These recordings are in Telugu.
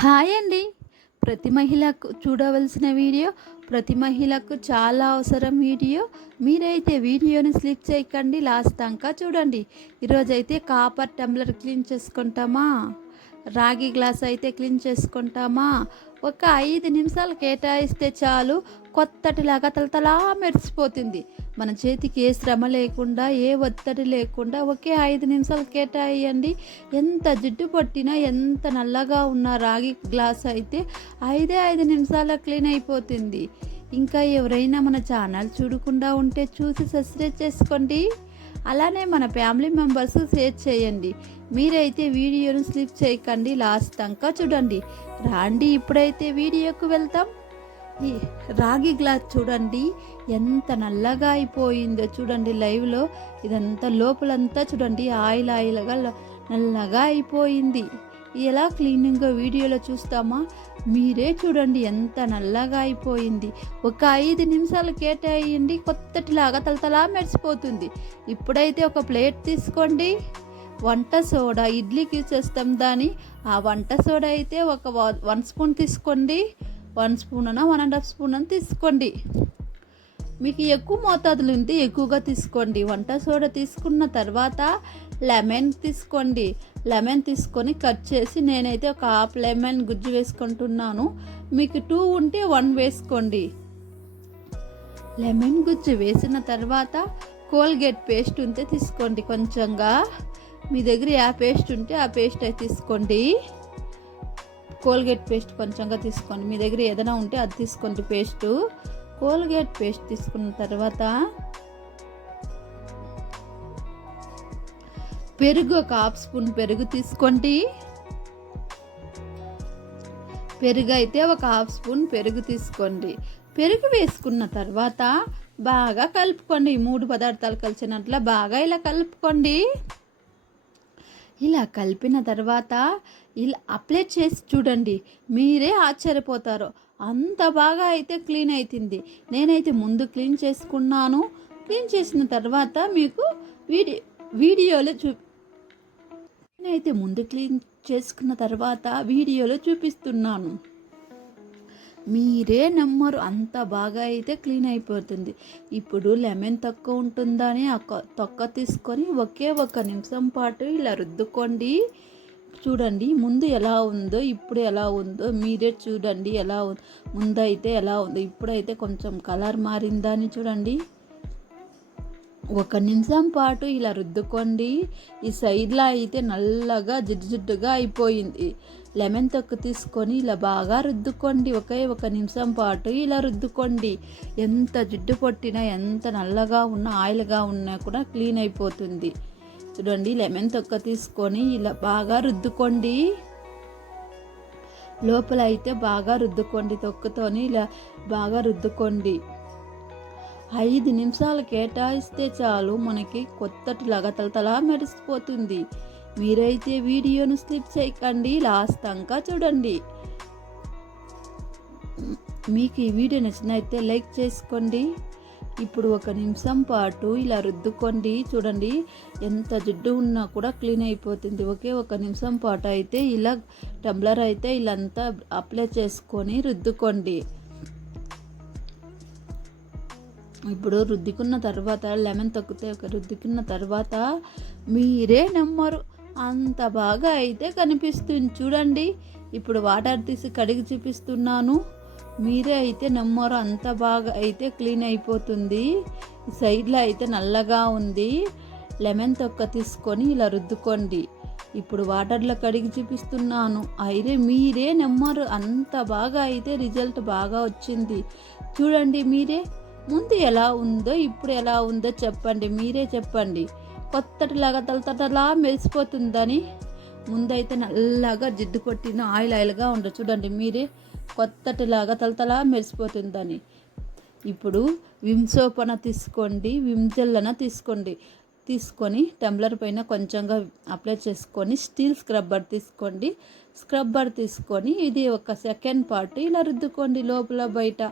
హాయ్ అండి. ప్రతి మహిళకు చూడవలసిన వీడియో ప్రతి మహిళకు చాలా అవసరం వీడియో. మీరైతే వీడియోని స్లిప్ చేయకండి లాస్ట్ దాకా చూడండి. ఈరోజైతే కాపర్ టంబ్లర్ క్లీన్ చేసుకుంటామా? రాగి గ్లాస్ అయితే క్లీన్ చేసుకుంటామా? ఒక ఐదు నిమిషాలు కేటాయిస్తే చాలు. కొత్తటిలాగా తలతలా మెరిసిపోతుంది. మన చేతికి ఏ శ్రమ లేకుండా ఏ ఒత్తిడి లేకుండా ఒకే ఐదు నిమిషాలు కేటాయండి ఎంత జిడ్డు పట్టినా ఎంత నల్లగా ఉన్న రాగి గ్లాస్ అయితే ఐదే ఐదు నిమిషాల క్లీన్ అయిపోతుంది. ఇంకా ఎవరైనా మన ఛానల్ చూడకుండా ఉంటే చూసి సబ్స్క్రైబ్ చేసుకోండి. అలానే మన ఫ్యామిలీ మెంబర్స్ షేర్ చేయండి. మీరైతే వీడియోను స్లిప్ చేయకండి లాస్ట్ దాకా చూడండి. రాండి ఇప్పుడైతే వీడియోకు వెళ్తాం ఈ రాగి గ్లాస్ చూడండి ఎంత నల్లగా అయిపోయిందో చూడండి లైవ్లో. ఇదంతా లోపలంతా చూడండి ఆయిల్ ఆయిల్గా నల్లగా అయిపోయింది. ఎలా క్లీనింగ్గా వీడియోలో చూస్తామా? మీరే చూడండి ఎంత నల్లగా అయిపోయింది. ఒక ఐదు నిమిషాలు కేటాయిండి కొత్తటిలాగా తలతలా మెరిసిపోతుంది. ఇప్పుడైతే ఒక ప్లేట్ తీసుకోండి. వంట సోడా ఇడ్లీకి యూజ్ చేస్తాం దాని ఆ వంట సోడా అయితే ఒక వన్ స్పూన్ తీసుకోండి. వన్ స్పూన్ అన్న వన్ అండ్ హాఫ్ స్పూన్ అని తీసుకోండి. మీకు ఎక్కువ మోతాదులు ఉంటే ఎక్కువగా తీసుకోండి. వంట సోడా తీసుకున్న తర్వాత లెమన్ తీసుకోండి. లెమన్ తీసుకొని కట్ చేసి నేనైతే ఒక హాఫ్ లెమన్ గుజ్జు వేసుకుంటున్నాను. మీకు టూ ఉంటే వన్ వేసుకోండి. లెమన్ గుజ్జు వేసిన తర్వాత కోల్గేట్ పేస్ట్ ఉంటే తీసుకోండి కొంచెంగా. మీ దగ్గర ఆ పేస్ట్ ఉంటే ఆ పేస్ట్ అయితే తీసుకోండి. కోల్గేట్ పేస్ట్ కొంచెంగా తీసుకోండి. మీ దగ్గర ఏదైనా ఉంటే అది తీసుకోండి పేస్టు. కోల్గేట్ పేస్ట్ తీసుకున్న తర్వాత పెరుగు ఒక హాఫ్ స్పూన్ పెరుగు తీసుకోండి. పెరుగు అయితే ఒక హాఫ్ స్పూన్ పెరుగు తీసుకోండి. పెరుగు వేసుకున్న తర్వాత బాగా కలుపుకోండి. ఈ మూడు పదార్థాలు కలిసినట్ల బాగా ఇలా కలుపుకోండి. ఇలా కలిపిన తర్వాత ఇలా అప్లై చేసి చూడండి. మీరే ఆశ్చర్యపోతారు. అంత బాగా అయితే క్లీన్ అవుతుంది నేనైతే ముందు క్లీన్ చేసుకున్నాను. క్లీన్ చేసిన తర్వాత మీకు వీడియో వీడియోలో చూ నేనైతే ముందు క్లీన్ చేసుకున్న తర్వాత వీడియోలో చూపిస్తున్నాను. మీరే నమ్మరు. అంత బాగా అయితే క్లీన్ అయిపోతుంది. ఇప్పుడు లెమన్ తక్కువ ఉంటుందని ఆ తొక్క తీసుకొని ఒకే ఒక నిమిషం పాటు ఇలా రుద్దుకోండి. చూడండి ముందు ఎలా ఉందో ఇప్పుడు ఎలా ఉందో మీరే చూడండి ఎలా ముందు ముందైతే ఎలా ఉందో ఇప్పుడైతే కొంచెం కలర్ మారిందా అని చూడండి. ఒక నిమిషం పాటు ఇలా రుద్దుకోండి. ఈ సైడ్లో అయితే నల్లగా జిడ్డు జిడ్డుగా అయిపోయింది. లెమన్ తొక్క తీసుకొని ఇలా బాగా రుద్దుకోండి. ఒకే ఒక నిమిషం పాటు ఇలా రుద్దుకోండి. ఎంత జిడ్డు పొట్టినా ఎంత నల్లగా ఉన్నా ఆయిల్గా ఉన్నా కూడా క్లీన్ అయిపోతుంది. చూడండి లెమన్ తొక్క తీసుకొని ఇలా బాగా రుద్దుకోండి. లోపల అయితే బాగా రుద్దుకోండి తొక్కతోని ఇలా బాగా రుద్దుకోండి. ఐదు నిమిషాలు కేటాయిస్తే చాలు మనకి కొత్తటిలాగా తలతలా మెరిసిపోతుంది. మీరైతే వీడియోను స్లిప్ చేయకండి లాస్ట్ అంకా చూడండి. మీకు ఈ వీడియో నచ్చినైతే లైక్ చేసుకోండి. ఇప్పుడు ఒక నిమిషం పాటు ఇలా రుద్దుకోండి. చూడండి ఎంత జిడ్డు ఉన్నా కూడా క్లీన్ అయిపోతుంది. ఒకే ఒక నిమిషం పాటు అయితే ఇలా టంబ్లర్ అయితే ఇలా అంతా అప్లై చేసుకొని రుద్దుకోండి. ఇప్పుడు రుద్దుకున్న తర్వాత లెమన్ తొక్కితే ఒక రుద్దుకున్న తర్వాత మీరే నమ్మరు. అంత బాగా అయితే కనిపిస్తుంది. చూడండి ఇప్పుడు వాటర్ తీసి కడిగి చూపిస్తున్నాను. మీరే అయితే నమ్మరు అంత బాగా అయితే క్లీన్ అయిపోతుంది. సైడ్లో అయితే నల్లగా ఉంది. లెమన్ తొక్క తీసుకొని ఇలా రుద్దుకోండి. ఇప్పుడు వాటర్లో కడిగి చూపిస్తున్నాను. అయితే మీరే నమ్మరు అంత బాగా అయితే రిజల్ట్ బాగా వచ్చింది. చూడండి మీరే ముందు ఎలా ఉందో ఇప్పుడు ఎలా ఉందో చెప్పండి మీరే చెప్పండి. కొత్తటిలాగా తలతటలా మెరిసిపోతుందని. ముందైతే నల్లగా జిడ్డు కొట్టిన ఆయిల్ ఆయిల్గా ఉండదు చూడండి మీరే కొత్తటిలాగా తలతలా మెరిసిపోతుందని. ఇప్పుడు విమ్ సోప్ తీసుకోండి విమ్ జెల్ అన తీసుకోండి. తీసుకొని టంబ్లర్ పైన కొంచెంగా అప్లై చేసుకొని స్టీల్ స్క్రబ్బర్ తీసుకోండి. స్క్రబ్బర్ తీసుకొని ఇది ఒక సెకండ్ పార్ట్ ఇలా రుద్దుకోండి లోపల బయట.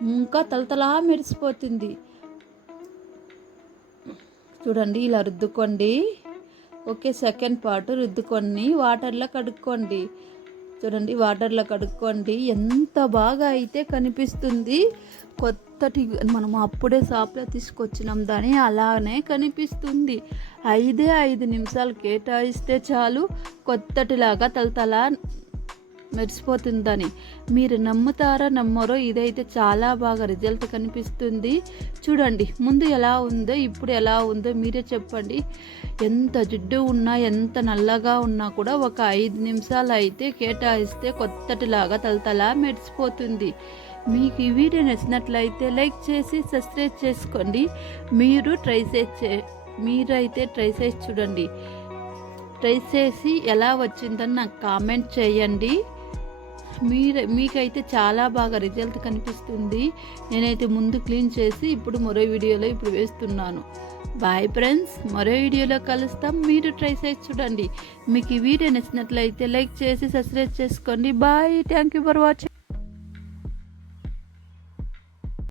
ఇంకా తలతలా మెరిసిపోతుంది. చూడండి ఇలా రుద్దుకోండి. ఓకే సెకండ్ పార్ట్ రుద్దుకొని వాటర్లో కడుక్కోండి. చూడండి వాటర్లో కడుక్కోండి. ఎంత బాగా అయితే కనిపిస్తుంది. కొత్తటి మనం అప్పుడే షాప్లో తీసుకొచ్చినాం దాని అలానే కనిపిస్తుంది. ఐదే ఐదు నిమిషాలు కేటాయిస్తే చాలు. కొత్తటిలాగా తలతల మెరిసిపోతుందని. మీరు నమ్ముతారో నమ్మరో ఇదైతే చాలా బాగా రిజల్ట్ కనిపిస్తుంది. చూడండి ముందు ఎలా ఉందో ఇప్పుడు ఎలా ఉందో మీరే చెప్పండి. ఎంత జిడ్డు ఉన్నా ఎంత నల్లగా ఉన్నా కూడా ఒక ఐదు నిమిషాలు అయితే కేటాయిస్తే కొత్తటిలాగా తలతలా మెరిసిపోతుంది. మీకు ఈ వీడియో నచ్చినట్లయితే లైక్ చేసి సబ్స్క్రైబ్ చేసుకోండి. మీరు ట్రై చేసి మీరైతే ట్రై చేసి చూడండి. ట్రై చేసి ఎలా వచ్చిందని నాకు కామెంట్ చేయండి. మీరు మీకైతే చాలా బాగా రిజల్ట్ కనిపిస్తుంది. నేనైతే ముందు క్లీన్ చేసి ఇప్పుడు మరో వీడియోలో ఇప్పుడు వేస్తున్నాను. బాయ్ ఫ్రెండ్స్ మరో వీడియోలో కలుస్తాం. మీరు ట్రై చేసి చూడండి. మీకు ఈ వీడియో నచ్చినట్లయితే లైక్ చేసి సబ్స్క్రైబ్ చేసుకోండి. Bye thank you for watching